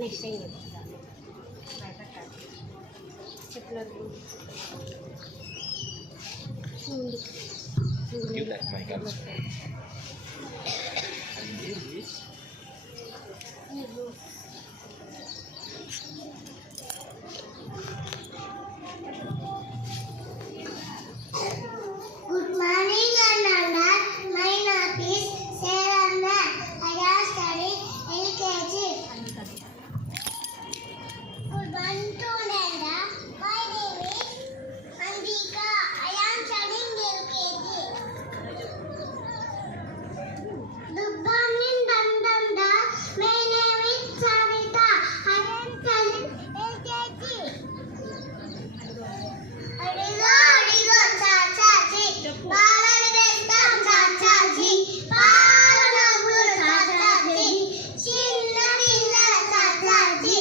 Next time చెప్తాను. Give that mic also. Good morning, Ananda. My name is Sarana. I am studying LKG. Good morning to Ananda. My name is Andika. I am studying LKG. Good morning, Dandanda. My name is Sarita. I am studying LKG. Adigo, adigo, cha-cha-chi. Balani vestam, cha-cha-chi. Palanagulu, cha-cha-chi. Chinna pillala, cha-cha-chi.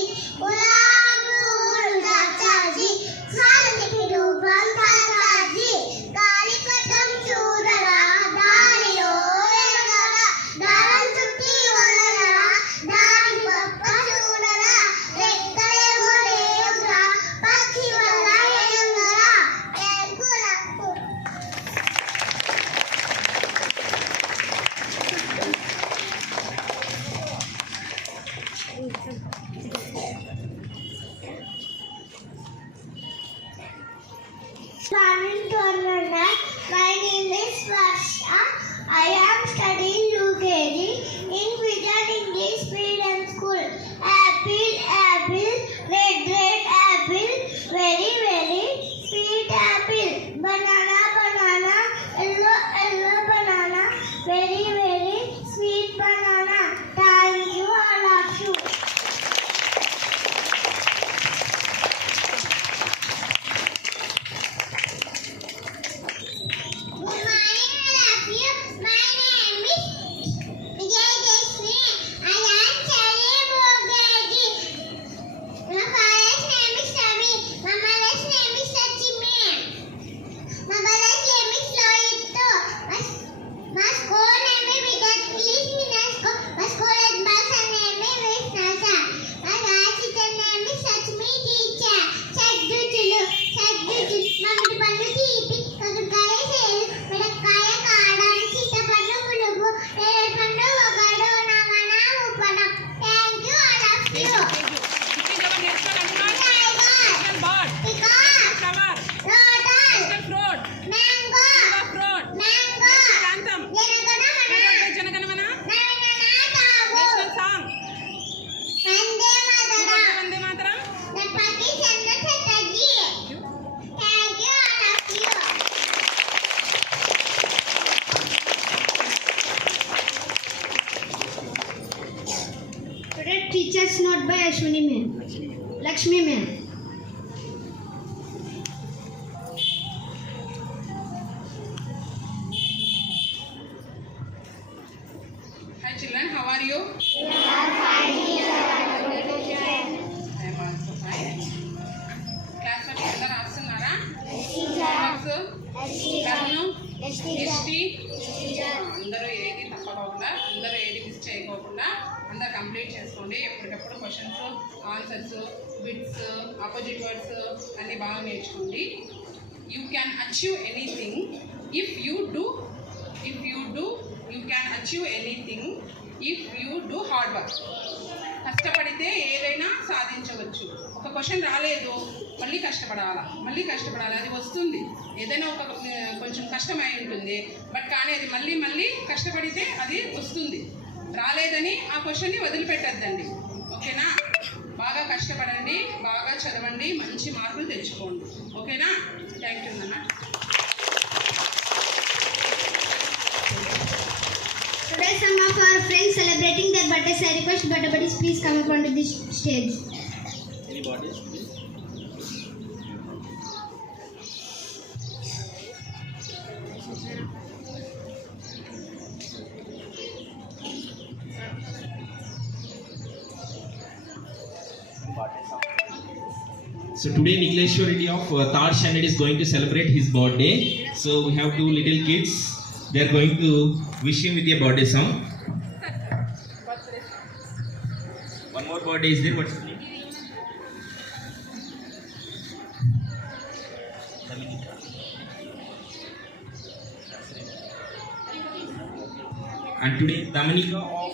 Ulagulu, cha-cha-chi. Saniki rupam, cha-cha-chi. Galipatam చూడరా దారిలో ఎరగరా దారం చుట్టి వదలరా దారి పక్క చూడరా రెక్కలేమో లేవురా పక్షి వల్ల ఎరుగరా ఎరుకులకు My name is Varsha. I am studying UKG in Vijay English Medium School. Apple, apple, red, red apple, very, very sweet apple. Banana, banana, yellow, yellow banana, very, very sweet banana. Thank you, all of you. Good morning, all of you. My name is Vijayashree. I am studying UKG. My father's name is Ravi. My mother's name is Sachimi. My brother's name is Loito. My school name is Vijay English Medium School. My school headmaster name is Visnasa. My class teacher name is Sachimi teacher. Chadduchulu, chadduchulu. Mamadi pannu తీపి కదుకాయ సేలు మిడకాయ కాడాలి సీతపండు పులుగు నేరేడు పండు ఒకడు నగన ఉపడం. Thank you, all of you. Today teacher's note by Ashwini ma'am. Lakshmi ma'am. Hi children, how are you? I am also fine. Class work అందరూ రాస్తున్నారా? అందరూ ఏది తప్పకుండా అందరూ ఏది మిస్ చేయకోకుండా అందరూ కంప్లీట్ చేసుకోండి. ఎప్పటికప్పుడు questions, answers, bits, opposite words అన్నీ బాగా నేర్చుకోండి. You can achieve anything if you do you can achieve anything if you do hard work. కష్టపడితే ఏదైనా సాధించవచ్చు. ఒక క్వశ్చన్ రాలేదు, మళ్ళీ కష్టపడాలి, అది వస్తుంది. ఏదైనా ఒక కొంచెం కష్టమై ఉంటుంది, బట్ కానీ అది మళ్ళీ కష్టపడితే అది వస్తుంది. రాలేదని ఆ క్వశ్చన్ని వదిలిపెట్టద్దండి. ఓకేనా? బాగా కష్టపడండి, బాగా చదవండి, మంచి మార్కులు తెచ్చుకోండి. ఓకేనా? థ్యాంక్ యూ నాన్న. Today some of our friends celebrating their birthdays. I request birthday buddies please come up onto this stage. Any bodies? So today Nikleshwar Reddy of third standard is going to celebrate his birthday. So we have two little kids. They are going to wish him with a birthday song. One more birthday is there. What's the name? And today Dominica of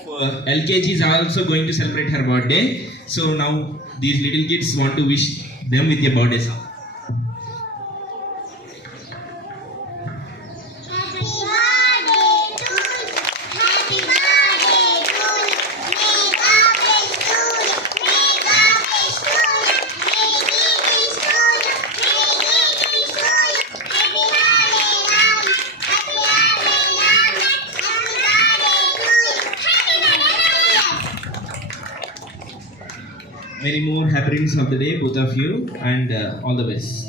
LKG is also going to celebrate her birthday. So now these little kids want to wish them with a birthday song. Happy birthday to you. Happy birthday to you. May God bless you. May God bless you. May He bless you. May He bless you. Happy birthday, Ram. Happy birthday, Ram. Happy birthday to you. Happy birthday. Many more happy returns of the day, both of you, and all the best.